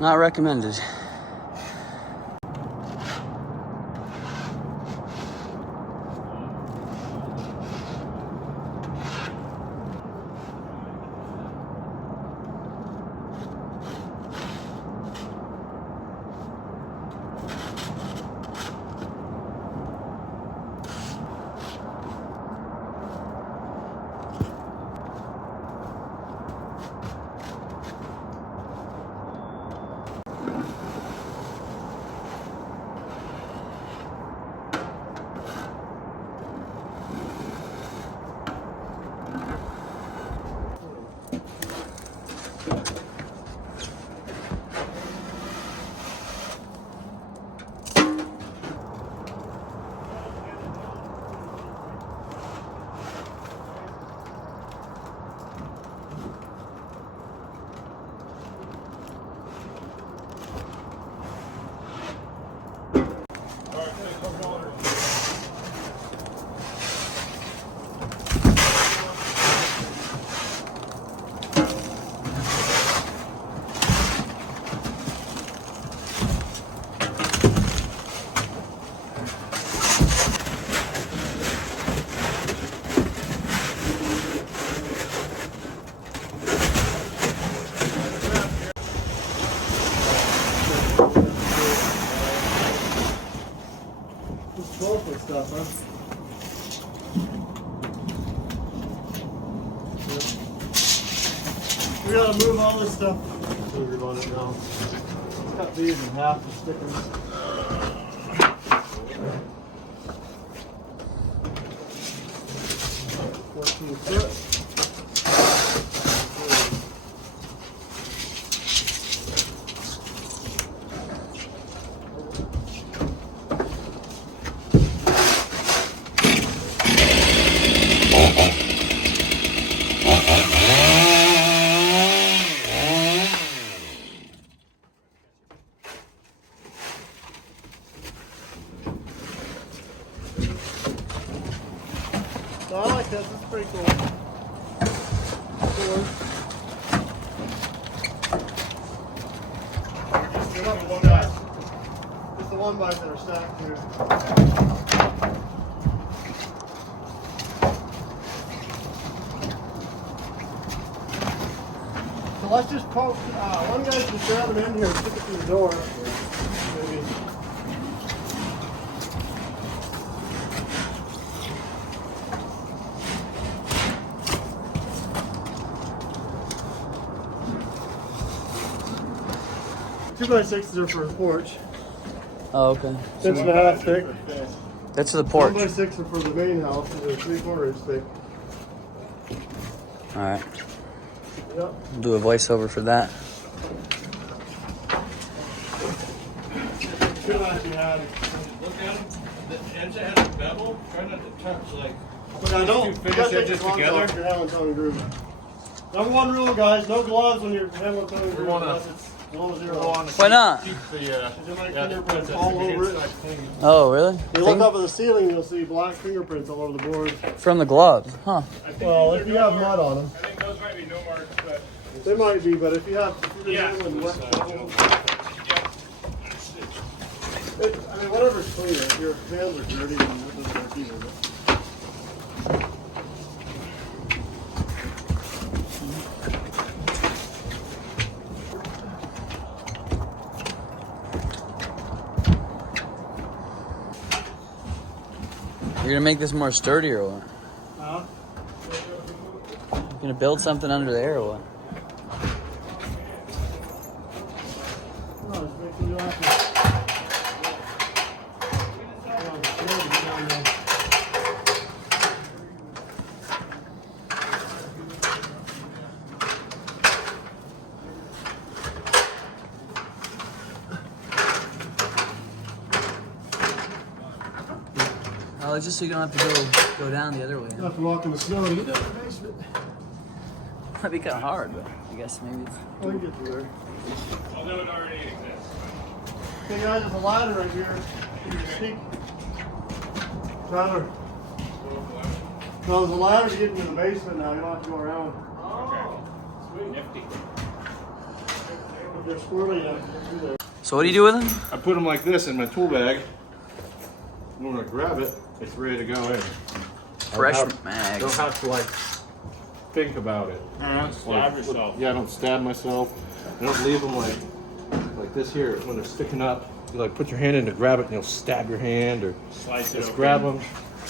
Not recommended. Stuff, huh? We gotta move all this stuff. Move on it now. Let's cut these in half and stick them. 14 foot. I like this, it's pretty cool. Just the one bike that are stacked here. So let's just poke, one guy just grab it in here and stick it through the door. Maybe. Two by sixes are for the porch. Oh, okay. Inch and a half thick. That's for the porch. 1 by 6 are for the main house, and they're 3/4 inch thick. All right. Yep. Do a voiceover for that. Should actually had. Look at them. The edge that has a bevel, try not to touch, like. But I don't. Finish edges together. You're handling tongue and groove. Number one rule, guys: no gloves when you're handling tongue and groove. wanna- Unless it's below zero. Why not? Keep the, There might yeah, fingerprints that's all over it. Oh, really? You look up at the ceiling, you'll see black fingerprints all over the board. From the gloves, huh? Well, if you have mud on them, I think those might be no marks, but. they might be. But if you have, if you're Yeah. handling wet bubbles, I mean, whatever's clean. If your hands are dirty, then it doesn't work either. But. You're gonna make this more sturdy or what? You're gonna build something under there or what? No, just make sure you don't have to. Oh, it's just so you don't have to go down the other way. You have to walk in the snow to get down the basement. That'd be kind of hard, but I guess maybe it's. Oh, you get through there. Although it already exists. Hey guys, there's a ladder right here. Peek. Tyler. No, there's a ladder to get into the basement now. You don't have to go around. Oh, sweet. Nifty. they're squirrely enough to do there. So what do you do with them? I put them like this in my tool bag. And when I grab it, it's ready to go in. Fresh Don't mags. have to like think about it. Stab yourself. Yeah, I don't stab myself. I don't leave them like this here when they're sticking up. You like put your hand in to grab it and you'll stab your hand, or Slice it just open. grab them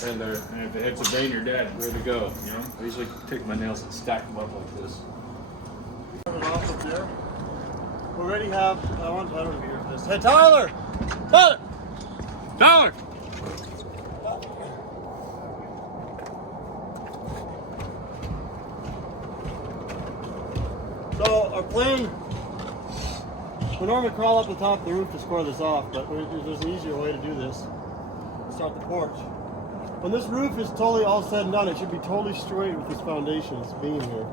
and they're And if it hits a vein, you're dead. ready to go. You know? I usually take my nails and stack them up like this. Turn it off up there. We already have. I want Tyler to be here for this. Hey, Tyler! Tyler! Tyler! So our plan, we normally crawl up the top of the roof to square this off, but there's an easier way to do this. Start the porch. When this roof is totally all said and done, it should be totally straight with this foundation, this beam here.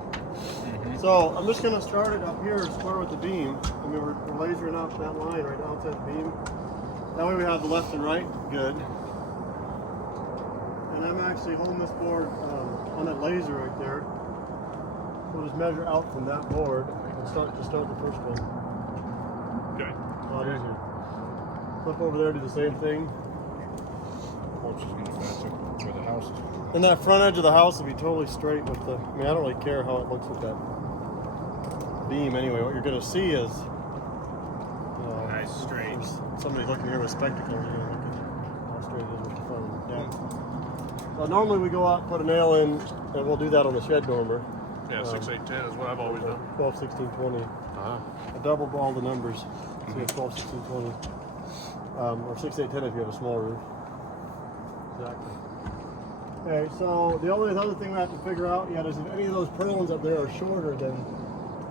So I'm just going to start it up here, square with the beam. I mean, we're lasering off that line right outside the beam. That way we have the left and right good. And I'm actually holding this board on that laser right there. We'll just measure out from that board and start the first one. Okay. A lot easier. Flip over there, do the same thing. Porch is gonna match up where the house is. And that front edge of the house will be totally straight with the, I mean, I don't really care how it looks with that beam anyway. What you're gonna see is, Nice straight. somebody looking here with spectacles, you know, look at how straight it is with the front. Yeah. So normally we go out and put a nail in, and we'll do that on the shed dormer. Yeah, 6, 8, 10 is what I've always done. 12, 16, 20. Uh-huh. I doubled all the numbers. So you have 12, 16, 20. Or 6, 8, 10 if you have a small roof. Exactly. Okay, so the only other thing we have to figure out yet is if any of those purlins up there are shorter than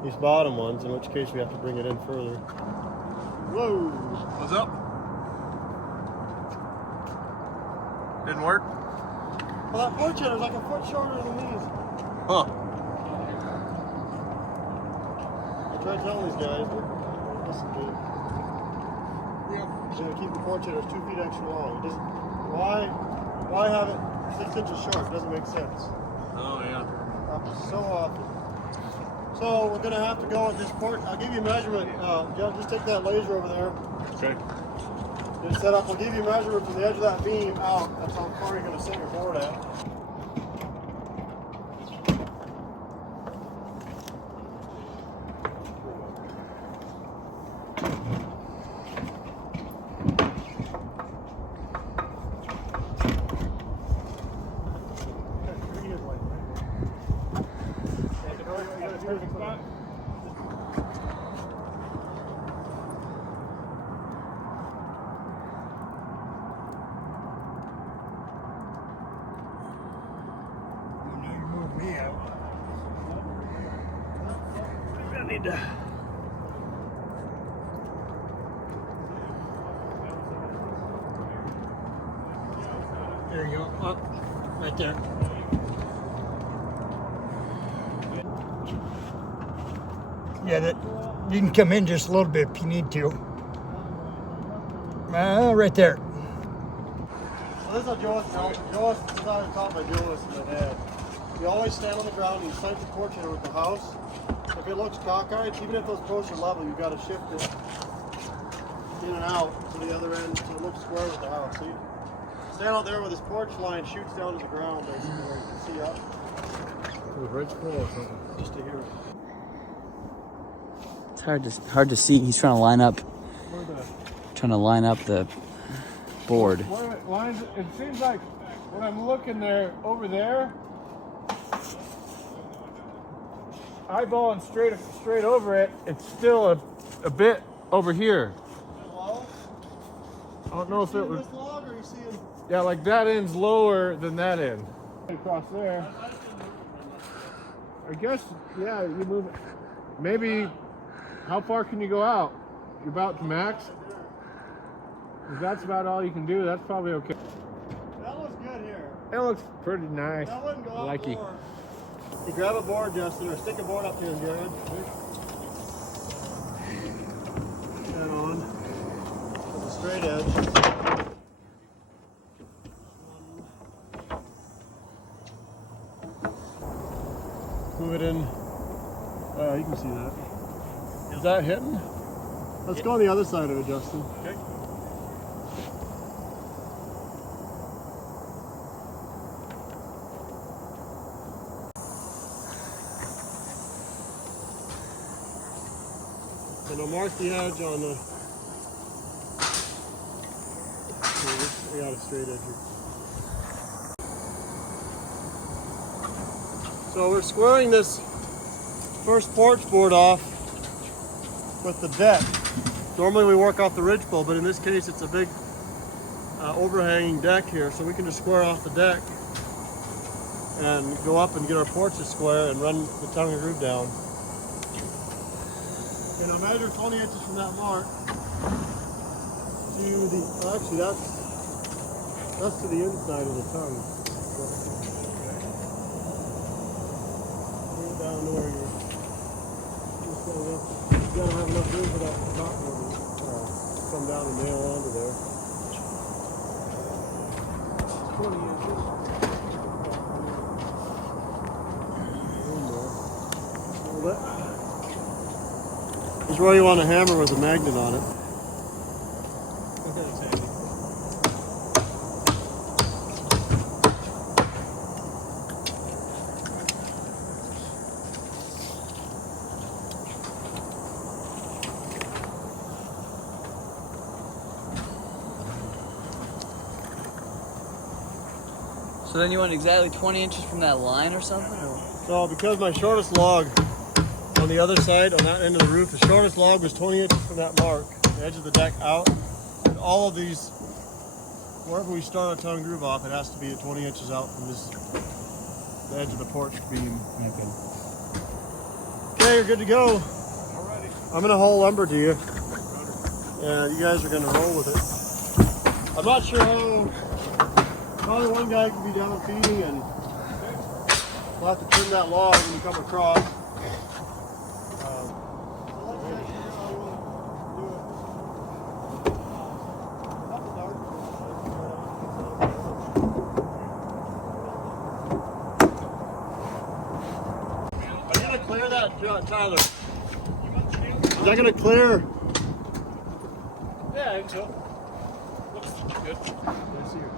these bottom ones, in which case we have to bring it in further. Whoa! What's up? Didn't work? Well, that porch header is like a foot shorter than these. Huh. I tried telling these guys, but they listen to it. We're gonna keep the porch headers 2 feet extra long. It doesn't. Why have it 6 inches short? It doesn't make sense. Oh, yeah. Happens so often. So we're gonna have to go with this porch. I'll give you a measurement. John, just take that laser over there. Okay. Just set up. We'll give you a measurement from the edge of that beam out. That's how far you're gonna set your board at. There you go. Up, right there. Yeah, that you can come in just a little bit if you need to. Right there. So this is how Joas is on top by Joas and my dad. You always stand on the ground and you sight the porch header with the house. If it looks cockeyed, even if those posts are level, you've got to shift it in and out to the other end so it looks square with the house. So you stand out there where this porch line shoots down to the ground, basically, where you can see up. To the ridge pole or something? Just to here. It's hard to see. He's trying to line up the board. It seems like when I'm looking there, over there, eyeballing straight over it, it's still a bit over here. Hello? I don't know if it was. This log, or are you seeing? Yeah, like that end's lower than that end. Across there. I guess, yeah, you move it. Maybe, how far can you go out? You're about to max? If that's about all you can do, that's probably okay. That looks good here. It looks pretty nice. That wouldn't go out Likey. more. You grab a board, Justin, or stick a board up to him, Jared. That on. With a straight edge. Move it in. You can see that. Is that hitting? Let's go on the other side of it, Justin. Okay. And I'll mark the edge on the. I got a straight edge here. So we're squaring this first porch board off with the deck. Normally we work off the ridgepole, but in this case it's a big overhanging deck here, so we can just square off the deck and go up and get our porches square and run the tongue and groove down. And I'll measure 20 inches from that mark to the, actually that's to the inside of the tongue. Bring it down to where you're you gotta have enough room for that top one to come down and nail onto there. 20 inches. This is where you want a hammer with a magnet on it. So then you want exactly 20 inches from that line or something? Or? So because my shortest log on the other side, on that end of the roof, the shortest log was 20 inches from that mark, the edge of the deck out. And all of these, wherever we start our tongue and groove off, it has to be at 20 inches out from this, the edge of the porch beam. Okay, you're good to go. Alrighty. I'm gonna haul lumber to you, and you guys are gonna roll with it. I'm not sure how. Probably one guy could be down feeding, and we'll have to trim that log when you come across. Are you gonna clear that, Tyler? Is that gonna clear? Yeah, I think so. Looks good. I see your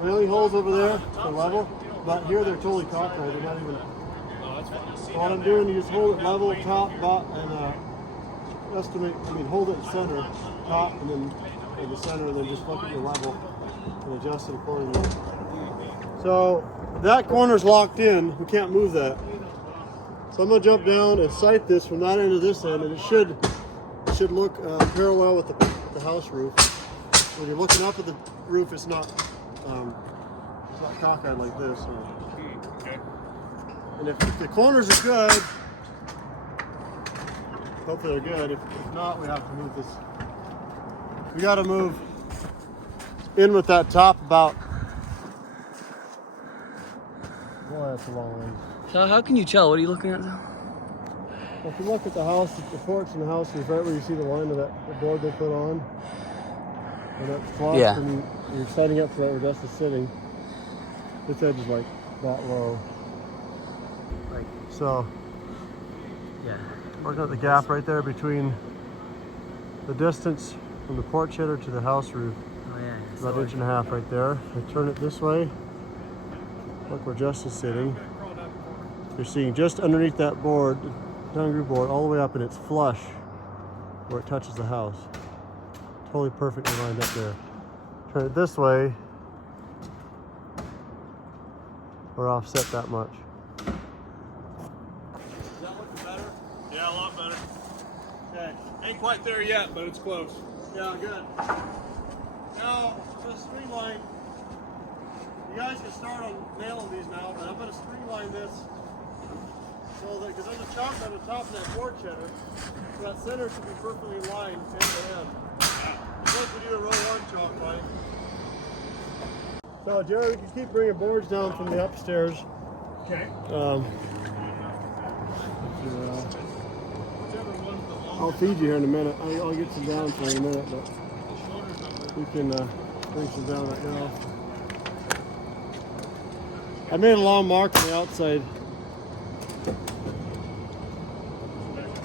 The only holes over there are level, but here they're totally cockeyed. They're not even. So what I'm doing, you just hold it level, top, bottom, and estimate. I mean, hold it in center, top, and then in the center, and then just look at your level and adjust it accordingly. So that corner's locked in. We can't move that. So I'm gonna jump down and sight this from that end to this end, and it should look parallel with the house roof. When you're looking up at the roof, it's not cockeyed like this. Okay. And if the corners are good, hopefully they're good. If not, we have to move this. We got to move in with that top about. Boy, that's a long way. So how can you tell? What are you looking at now? Well, if you look at the house, the porch and the house is right where you see the line of that the board they put on. And that's flush, Yeah. and you're setting up for that where dust is sitting. This edge is like that low. Like, So, yeah. working at the gap right there between the distance from the porch header to the house roof. Oh yeah. About an inch and a half right there. I turn it this way. Look where Jess is sitting. You're seeing just underneath that board, the tongue groove board, all the way up, and it's flush where it touches the house. Totally perfectly lined up there. Turn it this way. We're offset that much. Is that looking better? Yeah, a lot better. Okay. Ain't quite there yet, but it's close. Yeah, good. Now, for the streamline, you guys can start on nailing these now, but I'm going to streamline this so that, because there's a chalk on the top of that porch header, so that center should be perfectly lined end to end. Just like we do a row one chalk line. So, Jerry, we can keep bringing boards down from the upstairs. Okay. I'll feed you here in a minute. I'll get some down for you in a minute, but we can bring some down right now. I made a long mark on the outside.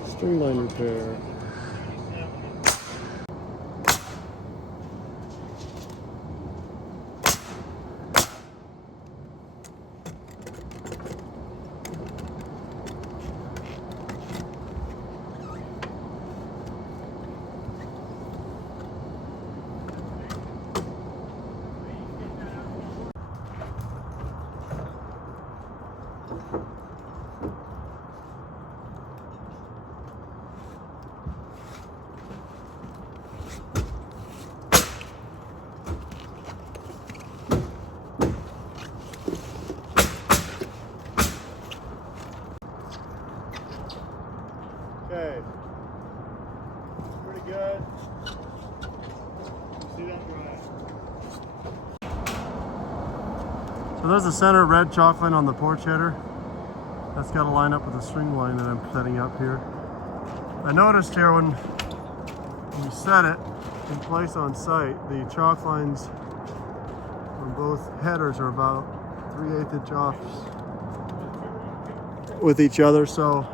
Stringline repair. Okay. Pretty good. See that dry. So there's the center red chalk line on the porch header. That's got to line up with the string line that I'm setting up here. I noticed here when you set it in place on site, the chalk lines on both headers are about 3/8 inch off with each other. So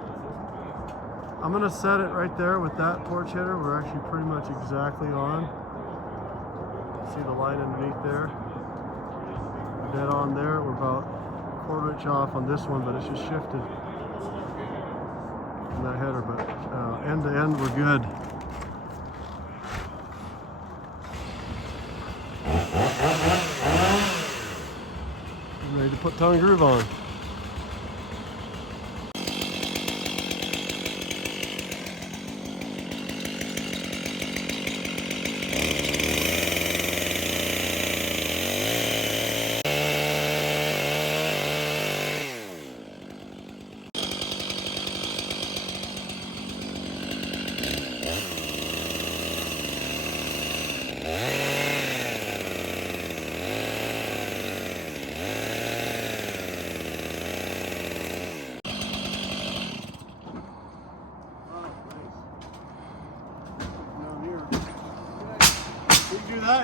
I'm gonna set it right there with that porch header. We're actually pretty much exactly on. See the line underneath there? Dead on there. We're about 1/4 inch off on this one, but it's just shifted in that header. But end to end, we're good. I'm ready to put tongue groove on.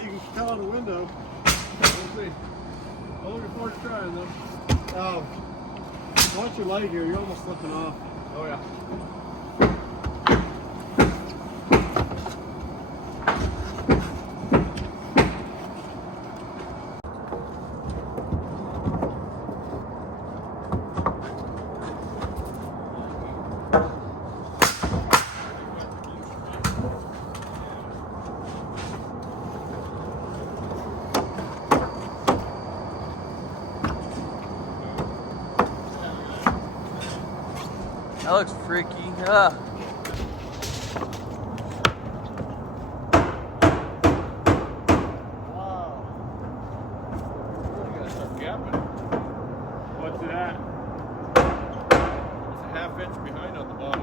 You can tell on the window. We'll see. I'll look forward to trying them. Once you're light here, you're almost slipping off. Oh yeah. That looks freaky. Ah. Wow. You gotta start gapping. What's it at? It's a 1/2 inch behind on the bottom.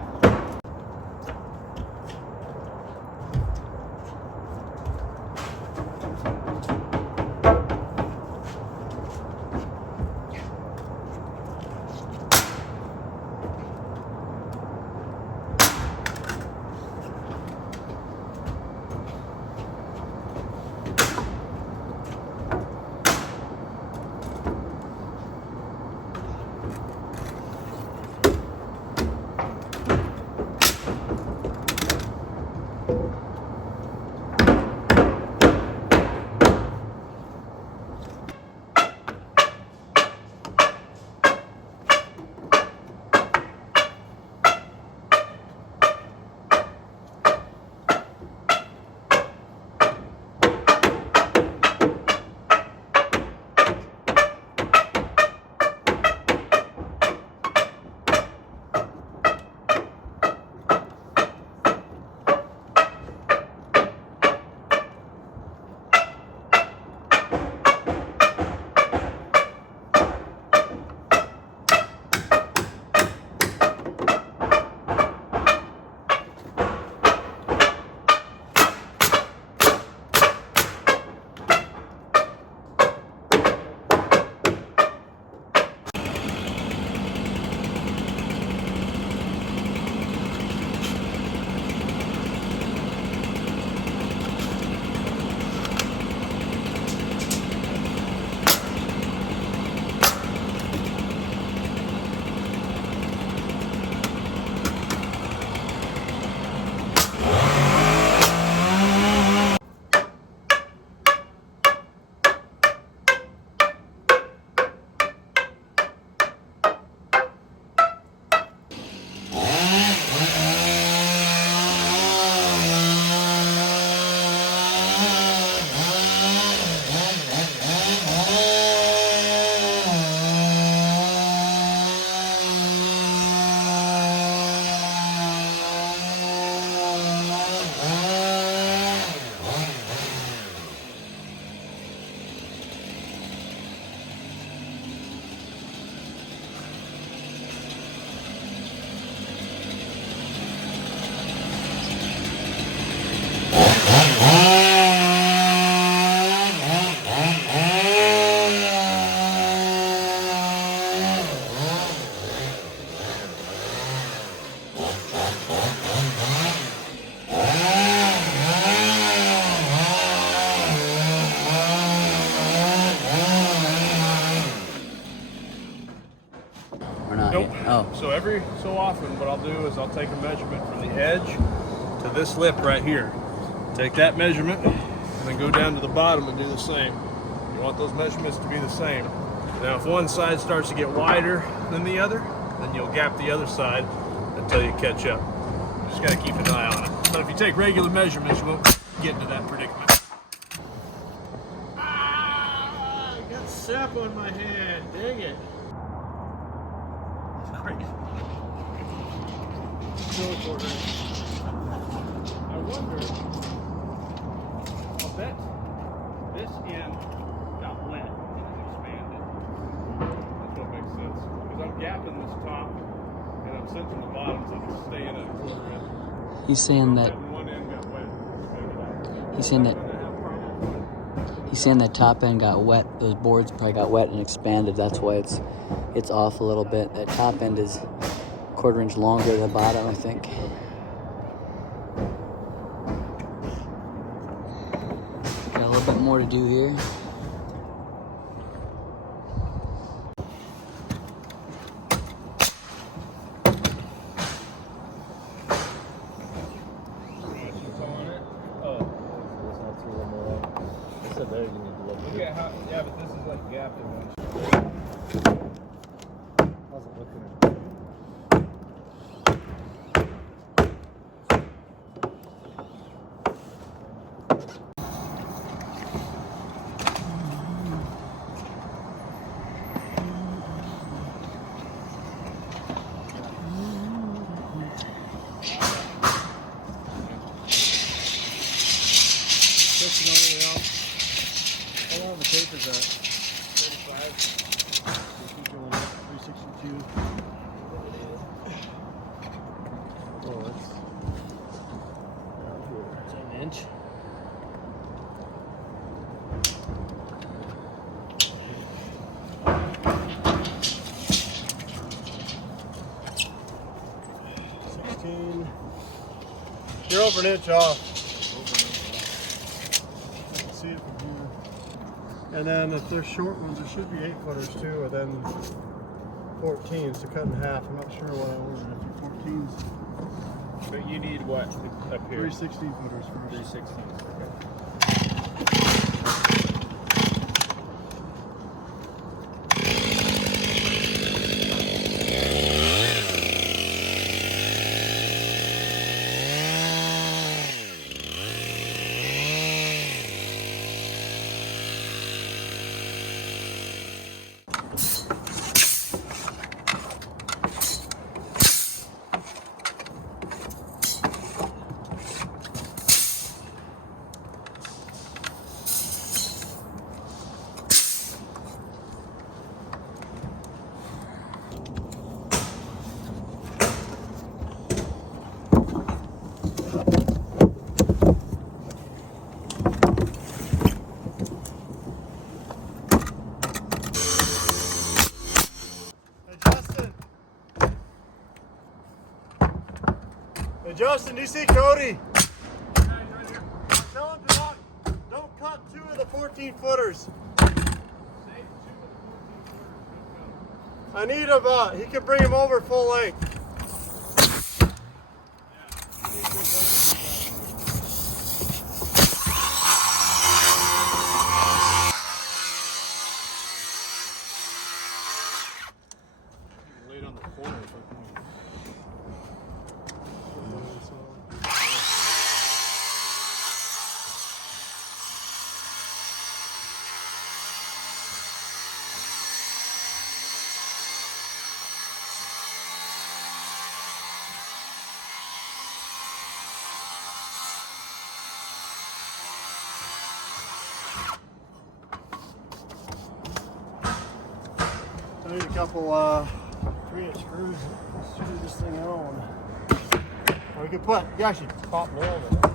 Oh. So every so often, what I'll do is I'll take a measurement from the edge to this lip right here. Take that measurement and then go down to the bottom and do the same. You want those measurements to be the same. Now, if one side starts to get wider than the other, then you'll gap the other side until you catch up. You just got to keep an eye on it. But if you take regular measurements, you won't get into that predicament. Ah, I got sap on my hand. Dang it. That's great. Still a quarter inch. I wonder, I'll bet this end got wet and it expanded. That's what makes sense. Because I'm gapping this top and I'm sensing the bottoms that are staying at a quarter inch. He's saying that. One end got wet. He's saying that. He's saying that top end got wet. Those boards probably got wet and expanded. That's why it's off a little bit. That top end is a quarter inch longer than the bottom, I think. Got a little bit more to do here. Look at how, yeah, but this is like gapped in one. Wasn't looking at it. How long the paper's at? 35. Keep going up. 362. Oh, that's down here. It's an inch. You're over an inch off. See it from here. And then if they're short ones, there should be 8-footers too, or then 14s to cut in half. I'm not sure what I ordered. If you're 14s, But you need what up here? 3 16-footers first. 316. Okay. Hey Justin, do you see Cody? Tell him to don't cut 2 of the 14-footers. I need him, he can bring him over full length. Laid on the corner or something. I need a couple 3-inch screws to screw this thing on. Or we could put, you actually pop nail in it.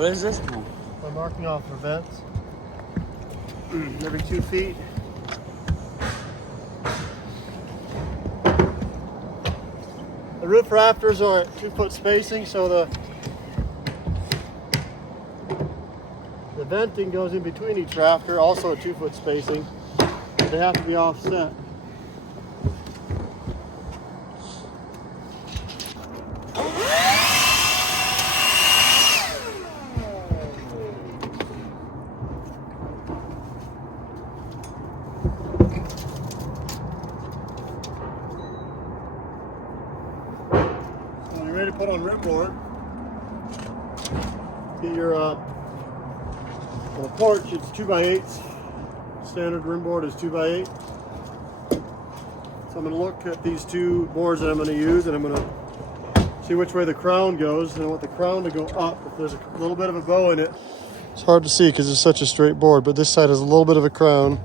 What is this? By marking off for vents every 2 feet. The roof rafters are at 2 foot spacing, so the venting goes in between each rafter, also at 2 foot spacing. They have to be offset. When you're ready to put on rim board, get your on a porch, it's 2x8s. Standard rim board is 2x8. So I'm going to look at these 2 boards that I'm going to use, and I'm going to see which way the crown goes, and I want the crown to go up. If there's a little bit of a bow in it, it's hard to see because it's such a straight board, but this side has a little bit of a crown,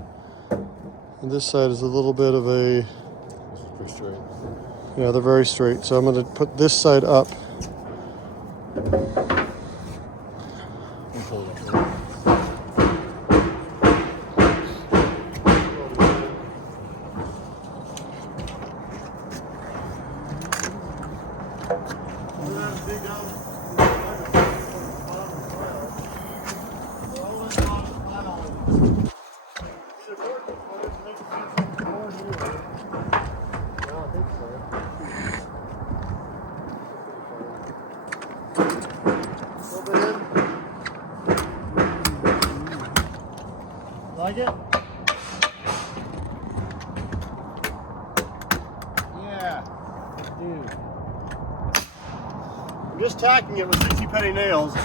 and this side is a little bit of a... Pretty straight. Yeah, they're very straight. So I'm going to put this side up. Like it? Yeah, dude. I'm just tacking it with 60 penny nails. You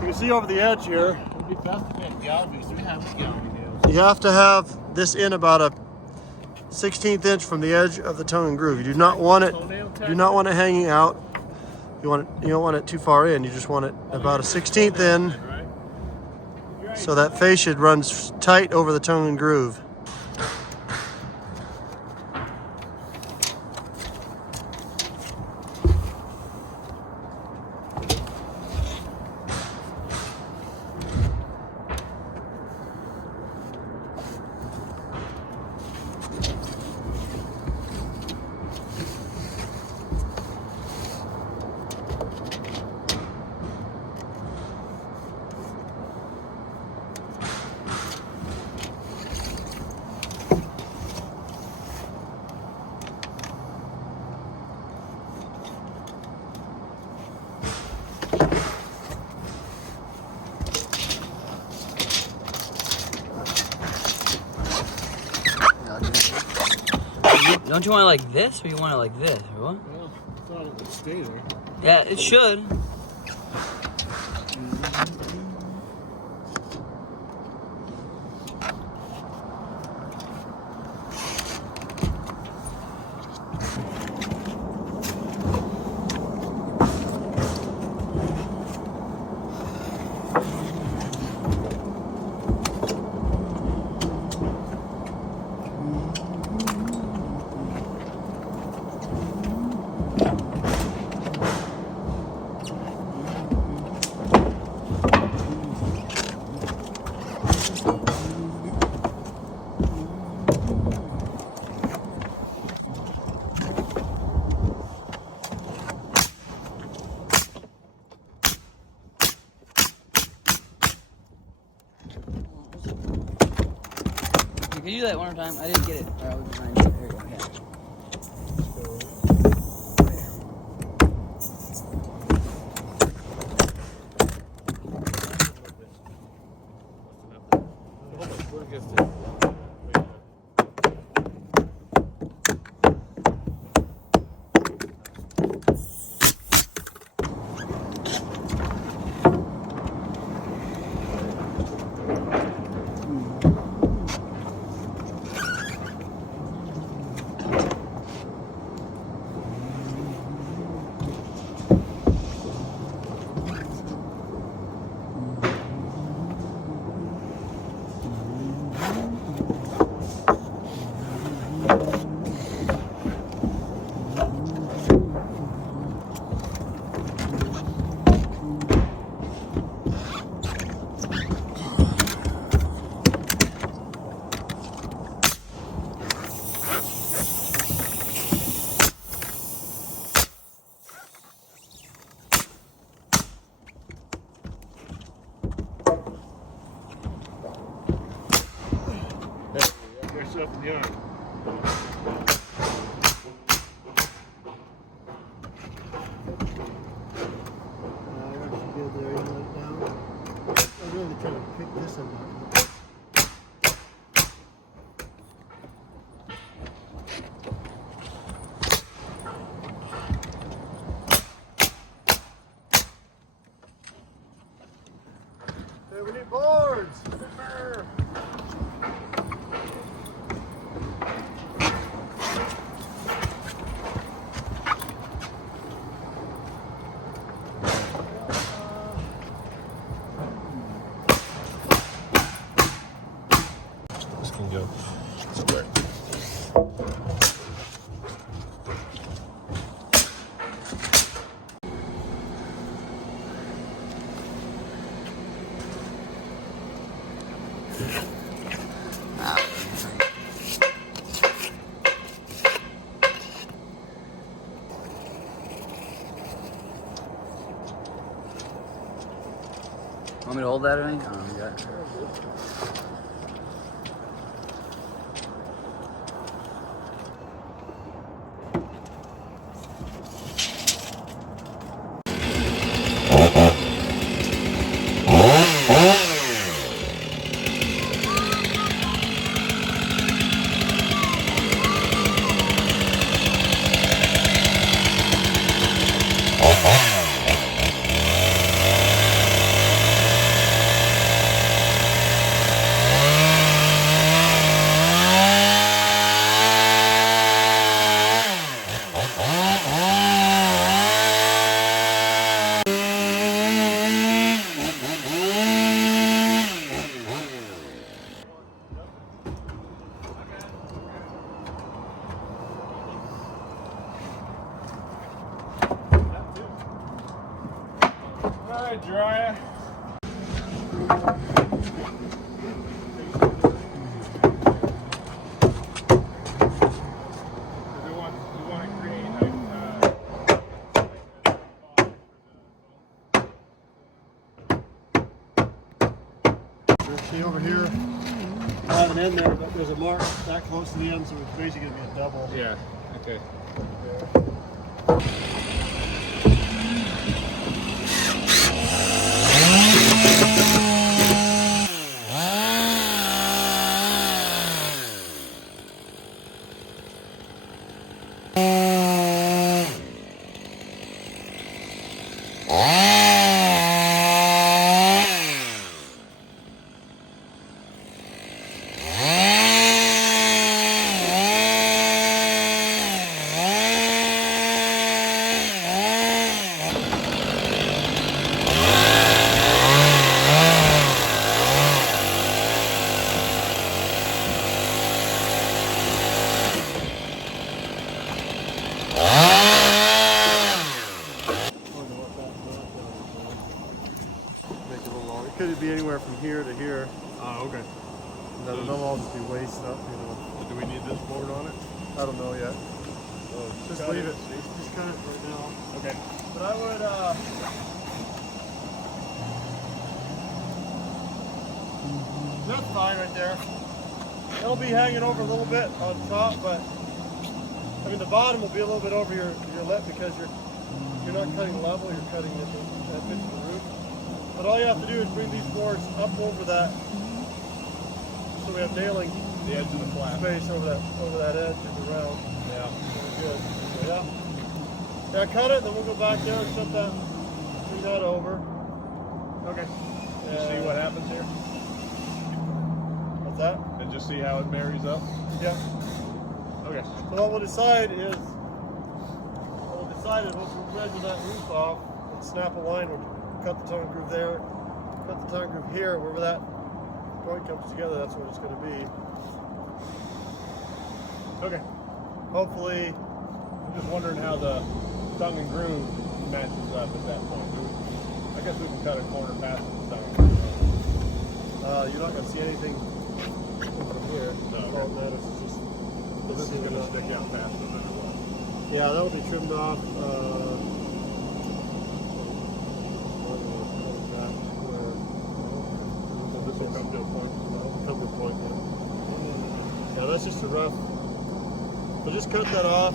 can see over the edge here. It'd be best to get galvanized. We have galvanized. You have to have this in about a 1/16 inch from the edge of the tongue and groove. You do not want it. Do not want it hanging out. You want it. You don't want it too far in. You just want it about a 1/16 in, so that fascia runs tight over the tongue and groove. Don't you want it like this, or you want it like this, or what? Well, I thought it would stay there. Yeah, it should. Can you do that one more time? I didn't get it. All right, I was behind you. There you go. Yeah. Yeah. I should be able to let it down. I'm really trying to pick this one up. Hey, we need boards! This can go square. Want me to hold that or anything? Oh, you got it. Alright, Jiraiya. See over here, I have an end there, but there's a mark that close to the end, so it's basically going to be a double. Yeah, okay. It could be anywhere from here to here. Oh, okay. No, they'll all just be waist up, you know. Do we need this board on it? I don't know yet. Oh, Just leave it. Just cut it right now. Okay. But I would, that's fine right there. It'll be hanging over a little bit on top, but I mean the bottom will be a little bit over your lip because you're not cutting level, you're cutting at that pitch of the roof. But all you have to do is bring these boards up over that, so we have nailing The edge of the flat. space over that edge and around. Yeah. Very good. So, yeah, cut it, then we'll go back there and set that, bring that over. Okay. Just see what happens here. What's that? And just see how it marries up. Yeah. Okay. So what we'll decide is, we'll measure that roof off and snap a line. We'll cut the tongue groove there, cut the tongue groove here, wherever that point comes together, that's what it's going to be. Okay. Hopefully, I'm just wondering how the tongue and groove matches up at that point. I guess we can cut a corner past the tongue. you're not going to see anything from here. No, okay. All that is just, So this is going to stick out past no matter what. yeah, that'll be trimmed off. So this will come to a point. Come to a point, yeah. Yeah, that's just a rough. So just cut that off.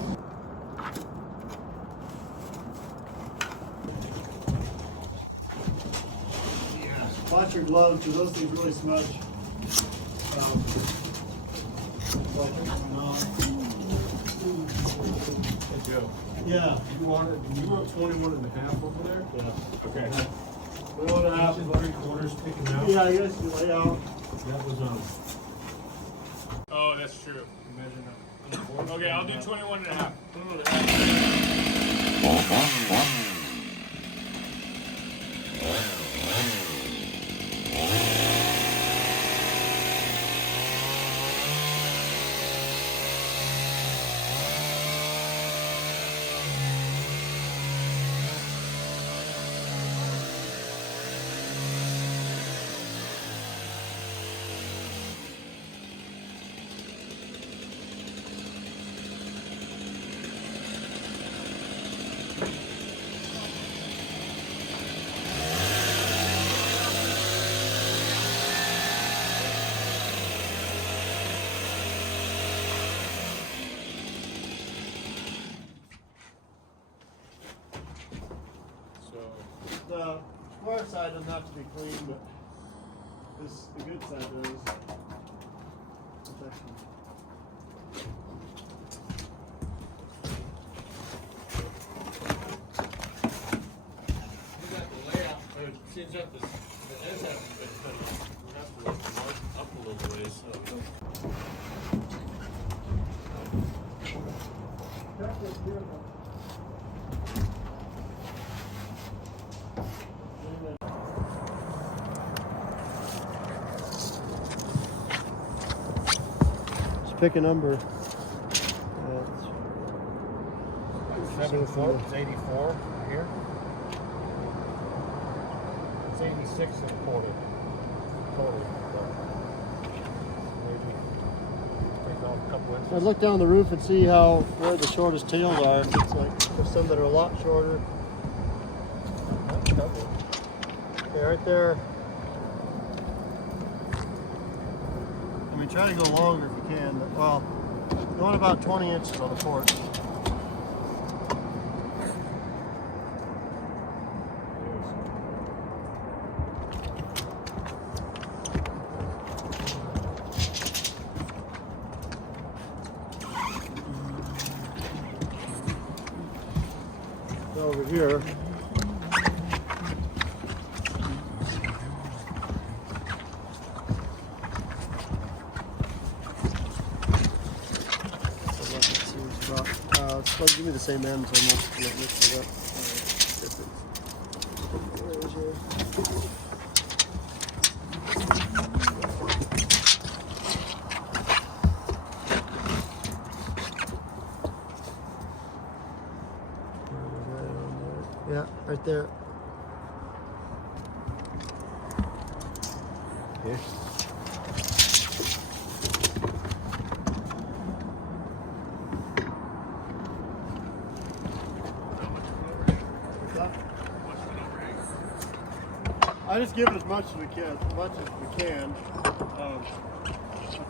Watch your gloves, because those things really smudge. Hey Joe, Yeah. you wrote 21 and a half over there? Yeah. Okay. We want to have. 3/4 sticking out? Yeah, I guess you lay out. That was Oh, that's true. Okay, I'll do 21 and a half. The square side doesn't have to be clean, but the good side does. It seems that the ends haven't been cut. We have to mark up a little ways. Just pick a number. 74, it's 84 here. It's 86 and a quarter total. Maybe take off a couple inches. I'd look down the roof and see where the shortest tails are. It's like there's some that are a lot shorter. Okay, right there. I mean, try to go longer if you can. But, well, you want about 20 inches on the porch. Over here. Let's give me the same end so I'm not mixing it up. There's your. Yeah, right there. Here. I just give it as much as we can, at the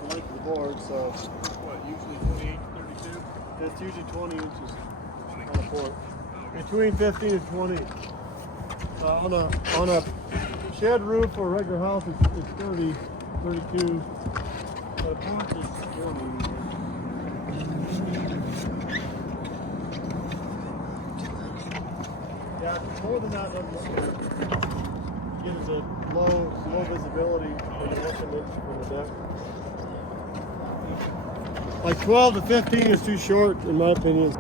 length of the board. So What, usually 28, 32? it's usually 20 inches on the porch. Between 15 and 20. On a shed roof or a regular house, it's 30, 32. But a porch is 20. Yeah, more than that doesn't look good. It gives a low visibility when you're looking at from the deck. Like 12 to 15 is too short, in my opinion.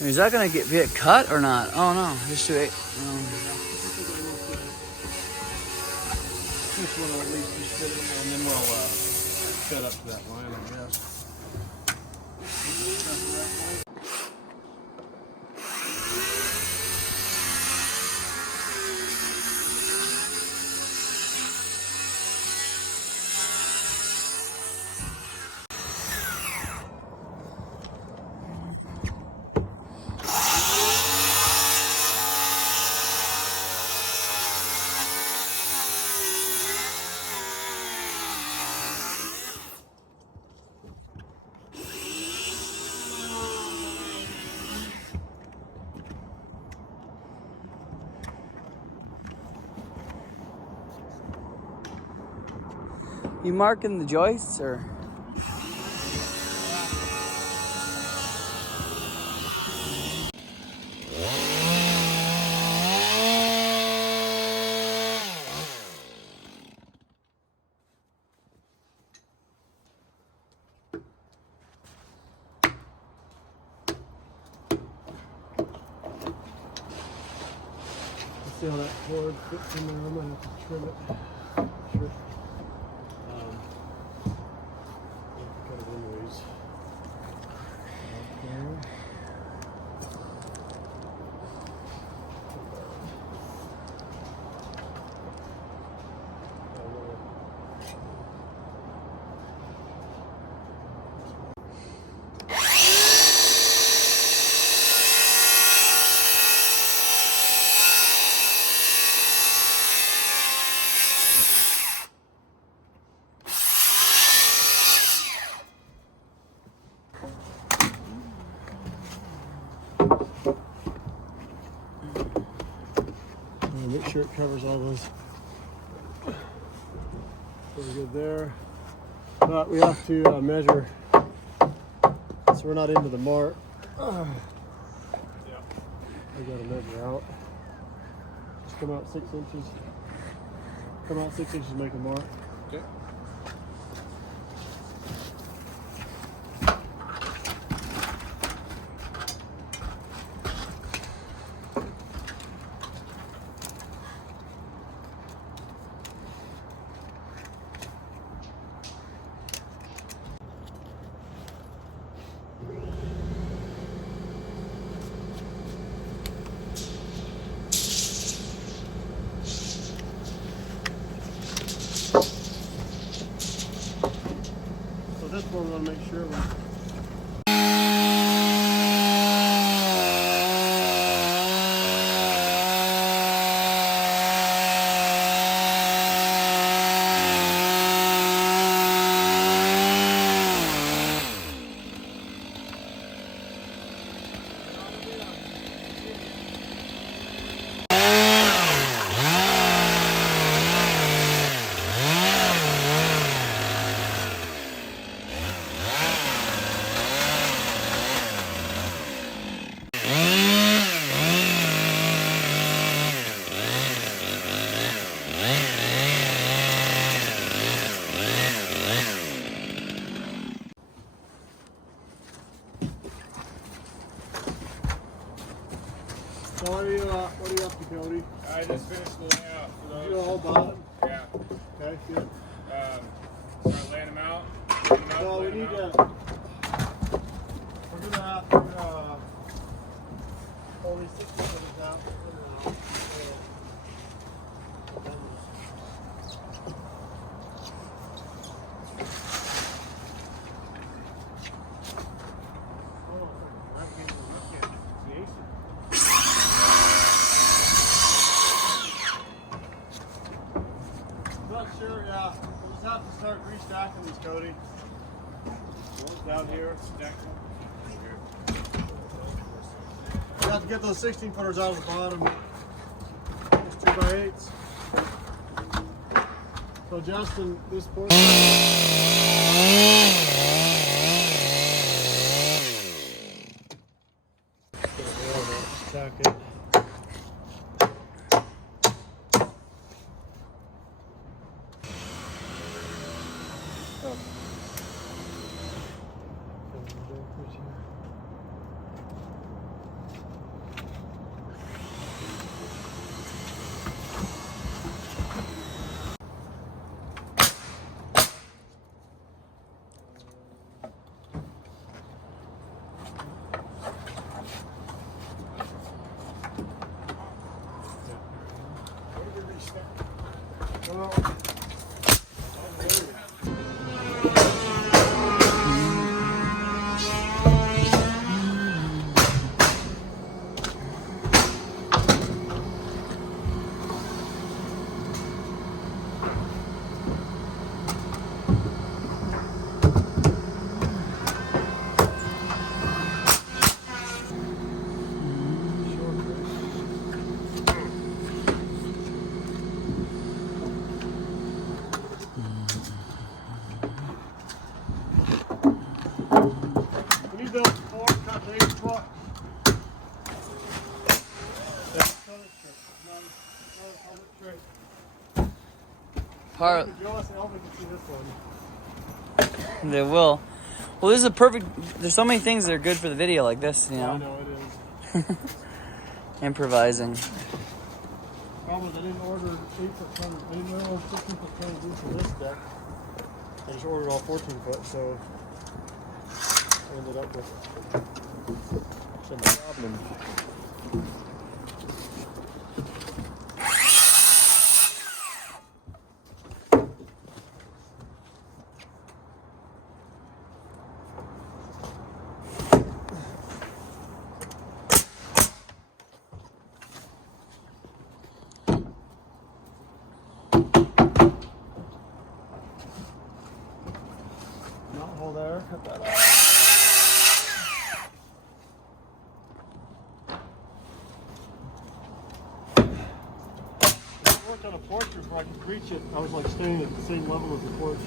Is that gonna get cut or not? Oh no, just do it. This one will at least just fit in there, and then we'll set up to that line, I guess. You marking the joists or? See how that cord fits in there. I'm gonna have to trim it. Sure. Cut it anyways. Okay. Make sure it covers all those. Pretty good there. But we have to measure, so we're not into the mark. I gotta measure out. Just come out 6 inches. Come out 6 inches, make a mark. Okay. This one we're gonna make sure we So what are you up to, Cody? I just finished the layout for Did those. you do the whole bottom? Yeah. Okay, good. Start laying them out. So we laying need them to. out. We're gonna have to pull these 6 inches out. Not sure, yeah. We'll just have to start restacking these, Cody. One's down here. We have to get those 16 footers out of the bottom. Those 2x8s. So Justin, this portion. Stack it. We need those 4 cut to 8 foot. That's another trick. Another public trick. Part. Joe us and Elvin can see this one. They will. Well, this is a perfect. There's so many things that are good for the video like this, you Yeah, I know. know it is. Improvising. Problem is I didn't order 8-foot covers. I didn't order 15-foot covers for this deck. I just ordered all 14-foot, so I ended up with some problem. Knot hole there, cut that out. I worked on a porch before I could reach it. I was like staying at the same level as the porch.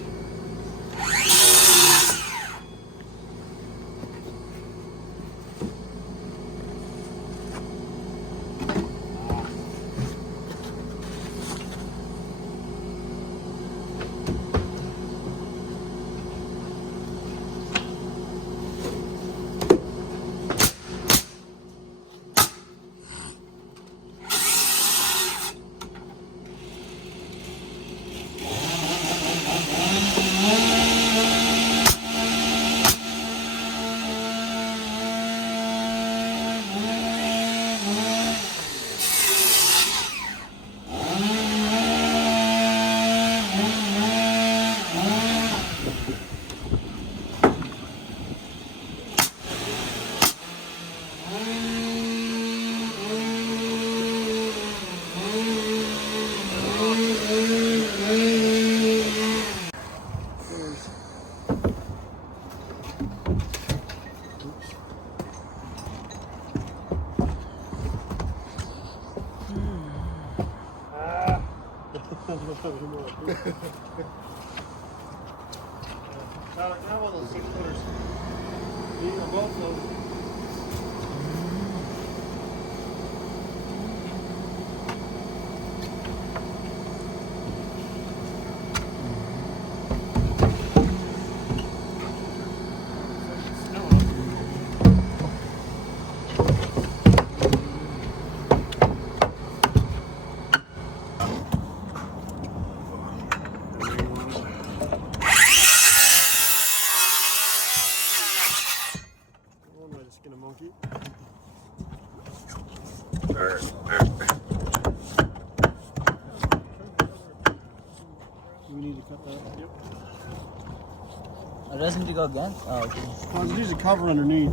Tyler, can I have one of those 6-footers? These are both those. Skin a monkey. We need to cut that. Yep. It doesn't need to go against. Oh, okay. Well, there's usually a cover underneath.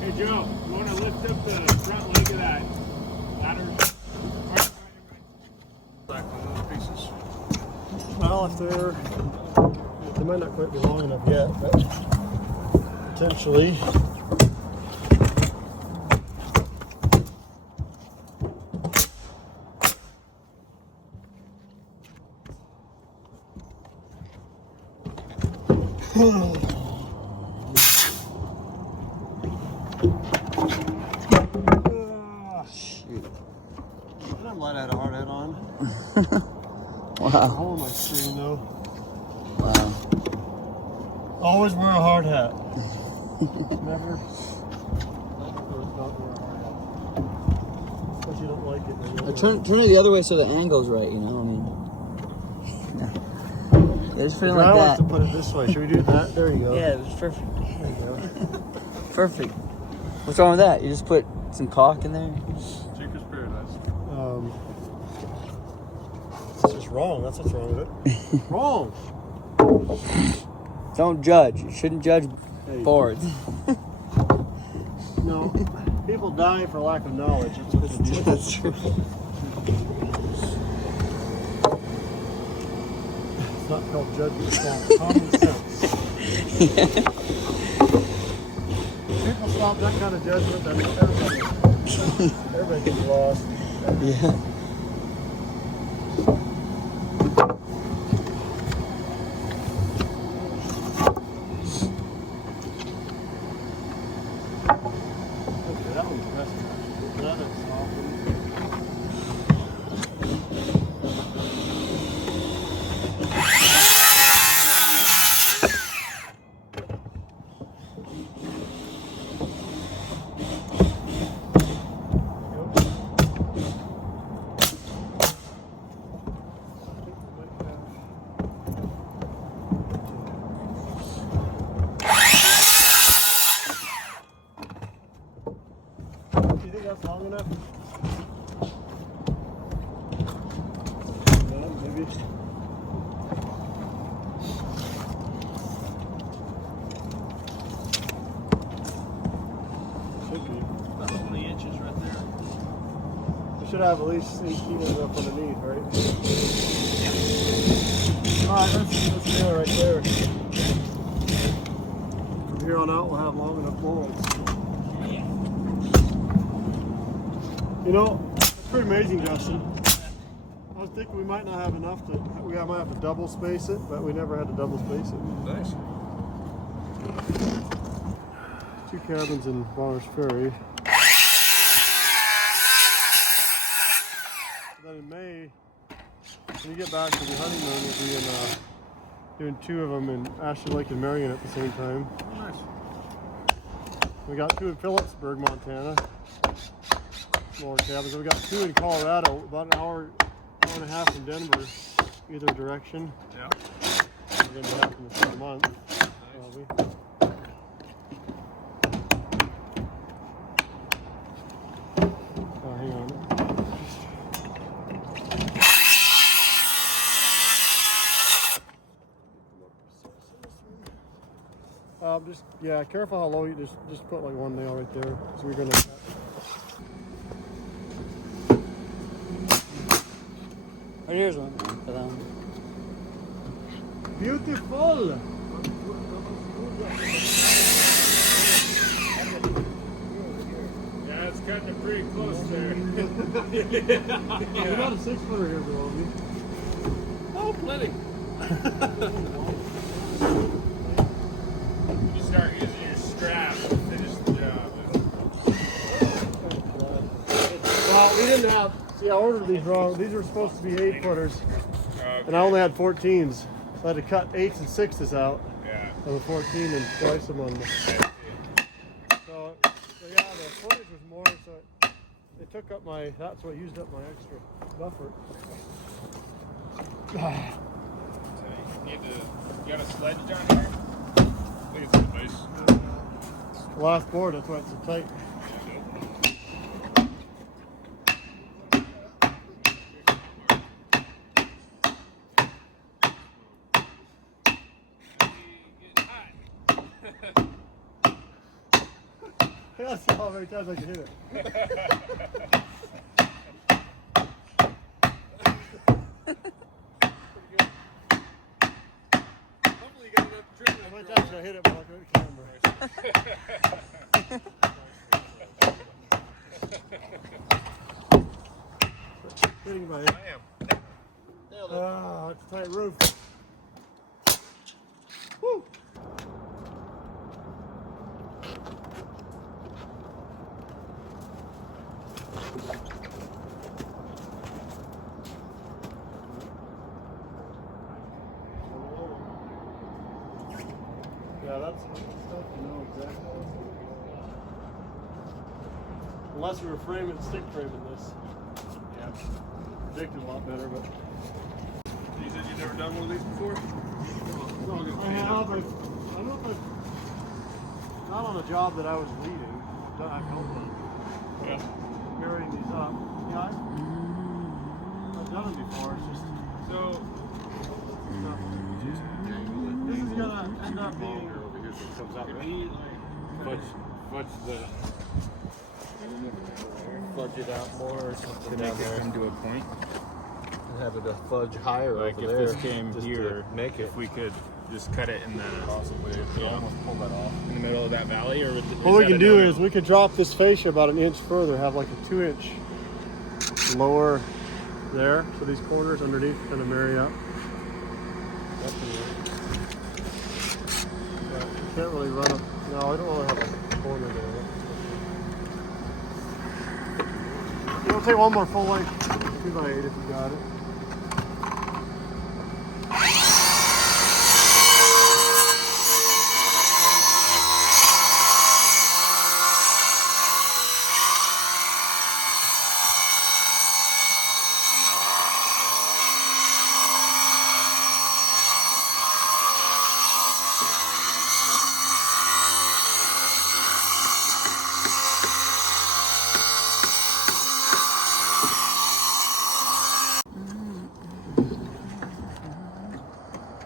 Hey Joe, you want to lift up the front leg of that ladder? Back on those pieces. Well, if they might not quite be long enough yet, but potentially. Shoot. I'm glad I had a hard hat on. Wow. Hole in my screen though. Wow. Always wear a hard hat. Never not wear a hard hat. Unless you don't like it. Then you Turn it the other way so the angle's right, you know? I mean. Yeah, just put it like I that. want to put it this way. Should we do that? There you go. Yeah, it was perfect. There you go. Perfect. What's wrong with that? You just put some caulk in there? Seeker's Paradise. It's just wrong. That's what's wrong with it. Wrong. Don't judge. You shouldn't judge Hey. boards. No, people die for lack of knowledge. That's what they do. That's true. It's not called judgment. It's called common sense. People stop that kind of judgment, then everybody gets lost. Yeah. Okay, that one's messed up. That is softened. Do you think that's long enough? Yeah, maybe. Should be. About 20 inches right there. We should have at least 18 up underneath, right? Alright, let's do it right there. From here on out, we'll have long enough bolts. You know, it's pretty amazing, Justin. I was thinking we might not have enough to, we might have to double space it, but we never had to double space it. Nice. 2 cabins in Bonners Ferry. Then in May, when you get back to the honeymoon, we'll be in, doing 2 of them in Ashley Lake and Marion at the same time. Nice. We got 2 in Phillipsburg, Montana. Smaller cabins. We got 2 in Colorado, about an hour and a half from Denver, either direction. Yeah. We're going to have in the same month. Probably. Oh, hang on. Just yeah, careful how low you just put like one nail right there. So we're gonna. Oh, here's one for them. Beautiful. Yeah, it's cutting it pretty close there. You're not a 6-footer here, bro. Oh, plenty. You start using your strap to finish the job. Well, we didn't have. See, I ordered these wrong. These were supposed to be 8-footers, and I only had 14s. So I had to cut 8s and 6s out Yeah. of the 14 and splice them on. So yeah, the footage was more. So it took up my. That's what used up my extra buffer. You got a sledge down here? I think it's the base. The last board. That's why it's so tight. That's how many times I can hit it. Hopefully you got enough trim. How many times did I hit it while I could camera? Hitting my head. Ah, it's a tight roof. Woo! Yeah, that's stuff you know exactly. Unless we were stick framing this. Yeah. Predicted a lot better, but. You said you've never done one of these before? I have, but I don't know if I've, not on a job that I was leading. I've helped them Yeah. carrying these up. Yeah, I've done them before. It's just So This is gonna end up being. over here, so it comes out, could right? be like Fudge it out more or something To down make it there. come to a point. And have it a fudge higher Like over if there. this came just here, to make it. if we could just cut it in the Possibly. Yeah. Almost pull that off. in the middle of that valley, or What we can do is we could drop this fascia about an inch further, have like a 2-inch lower there, so these corners underneath kind of marry up. That can work. But you can't really run up. No, I don't want to have a corner there. We'll take one more full length 2x8 if you got it.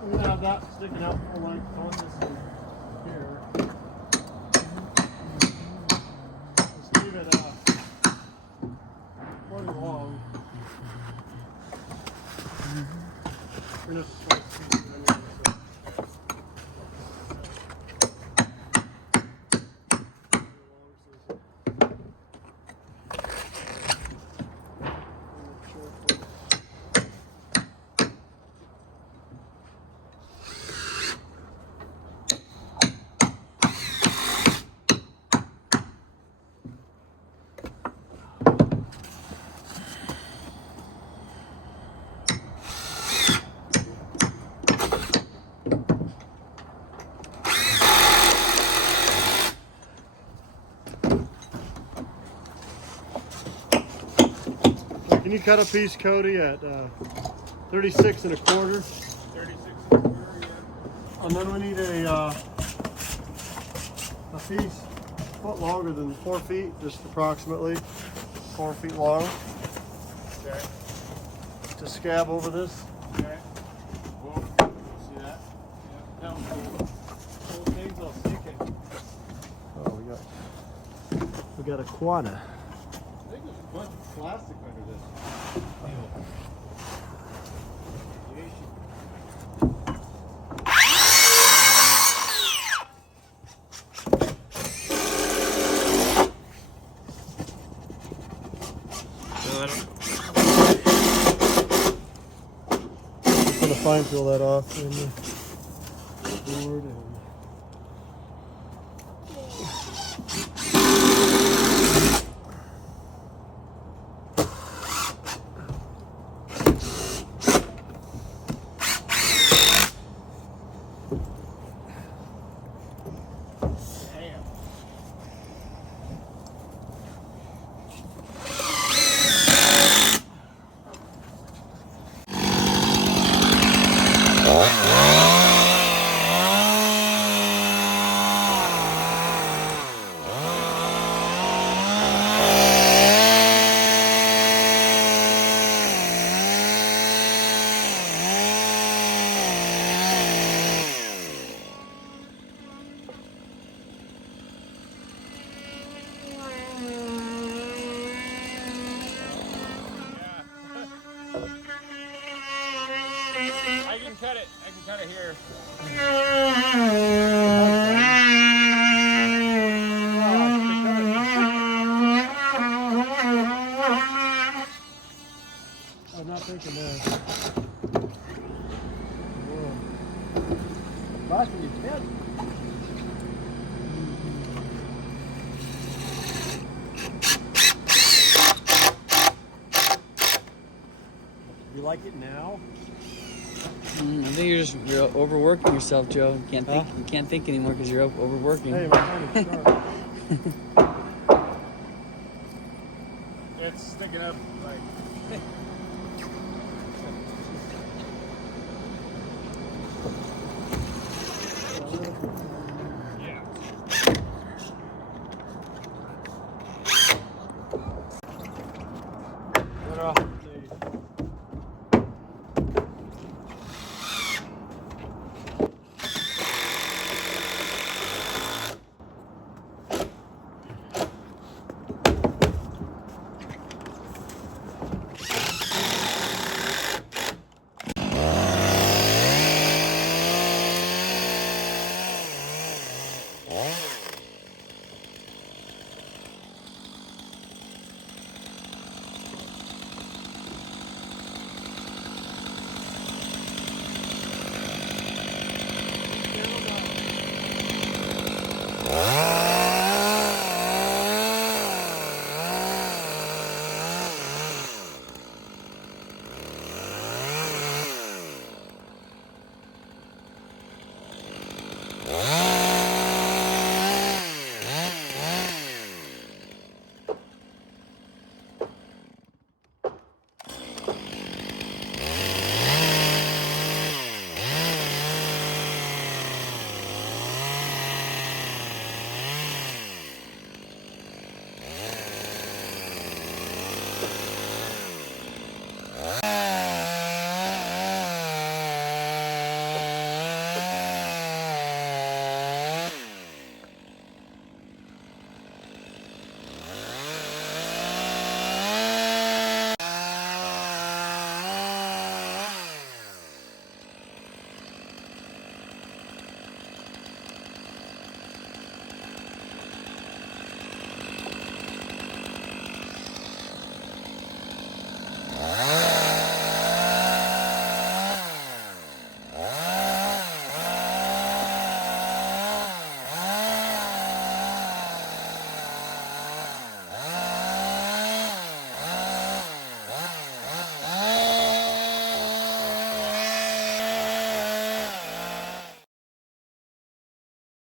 We're gonna have that sticking out full length on this one here. Just leave it plenty long. We're just Can you cut a piece, Cody, at 36 1/4? 36 1/4, yeah. And then we need a piece a foot longer than 4 feet, just approximately 4 feet long, Okay. to scab over this. Okay. Well, see that? Yeah. That one's cool. Cool things, I'll stick it. Oh, we got a quad. I think there's a bunch of plastic under this. Just gonna fine peel that off in the board and I can cut it. I can cut it here. I'm not thinking that. Last one you can. You like it now? I think you're overworking yourself, Joe. You can't think anymore because you're overworking. Hey, my time is sharp. It's sticking up like. Yeah,